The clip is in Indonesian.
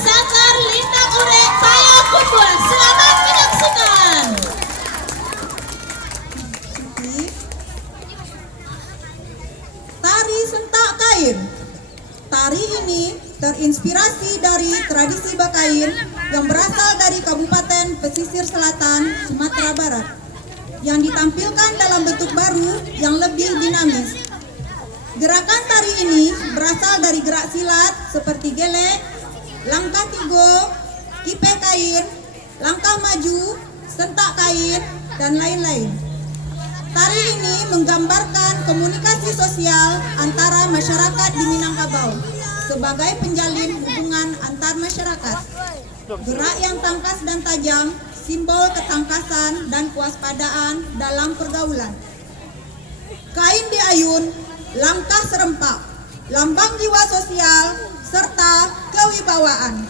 Sanggar Lintang Urek Payakumbuh. Selamat menyaksikan. Tari Sentak Kain. Tari ini terinspirasi dari tradisi bakain yang berasal dari Kabupaten Pesisir Selatan, Sumatera Barat, yang ditampilkan dalam bentuk baru yang lebih dinamis. Gerakan tari ini berasal dari gerak silat seperti gelek, langkah tigo, kipe kain, langkah maju, sentak kain, dan lain-lain. Tari ini menggambarkan komunikasi sosial antara masyarakat di Minangkabau sebagai penjalin hubungan antar masyarakat. Gerak yang tangkas dan tajam, simbol ketangkasan dan kewaspadaan dalam pergaulan. Kain diayun, langkah serempak, lambang jiwa sosial serta kewibawaan.